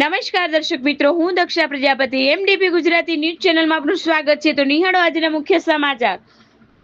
નમસ્કાર દર્શક મિત્રો, હું દક્ષા પ્રજાપતિ એમડીપી ગુજરાતી ન્યૂઝ ચેનલમાં આપનું સ્વાગત છે. તો નિહાળો આજના મુખ્ય સમાચાર.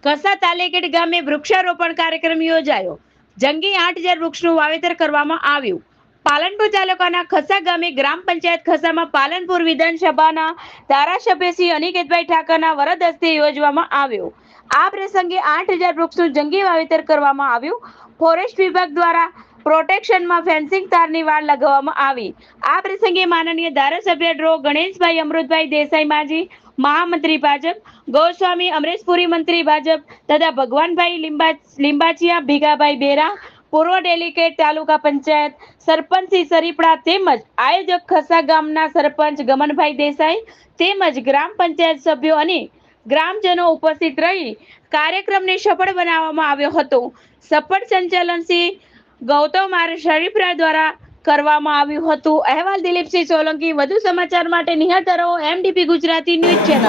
કસા તાલેકેટ ગામે વૃક્ષારોપણ કાર્યક્રમ યોજાયો. જંગી આઠ હજાર વૃક્ષનું વાવેતર કરવામાં આવ્યું. પાલનપુર તાલુકાના ખસા ગામે ગ્રામ પંચાયત ખસામાં પાલનપુર વિધાનસભાના ધારાસભ્ય શ્રી અનિકેતભાઈ ઠાકરના વરદ હસ્તે યોજવામાં આવ્યો. આ પ્રસંગે આઠ હજાર વૃક્ષનું જંગી વાવેતર કરવામાં આવ્યું. ફોરેસ્ટ વિભાગ દ્વારા પ્રોટેક્શનમાં ફેન્સિંગ તારની વાડ લગાવવામાં આવી. આ પ્રસંગે માનનીય ધારાસભ્ય ડ્રો ગણેશભાઈ અમૃતભાઈ દેસાઈ માજી, મહામંત્રી ભાજપ, ગોસ્વામી અમરેશપુરી મંત્રી ભાજપ તથા ભગવાનભાઈ લીંબા લીંબાચિયા ભીગાભાઈ બેરા, પૂર્વ ડેલિકેટ તાલુકા પંચાયત સરપંચ સરીપડા તેમજ આયોજક ખસા ગામના સરપંચ ગમનભાઈ દેસાઈ તેમજ ગ્રામ પંચાયત સભ્યો અને ગ્રામજનો ઉપસ્થિત રહી કાર્યક્રમને સફળ બનાવવામાં આવ્યો હતો. સફળ સંચાલન શ્રી ગૌતમ આર શરીફરા દ્વારા કરવામાં આવ્યું હતું. અહેવાલ દિલીપસિંહ સોલંકી, વધુ સમાચાર માટે નિહાળતા રહો MDP Gujarati news channel.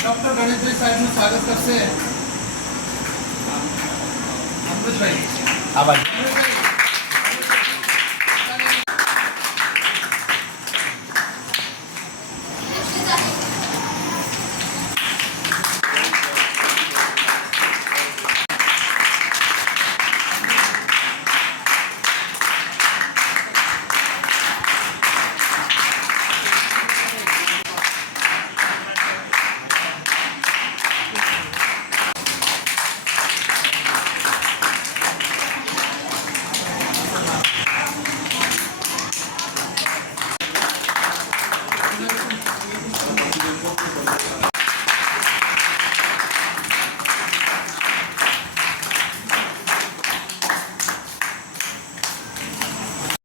Doctor Ganeshbhai સાહેબનું સ્વાગત કરશે અમૃતભાઈ આભાર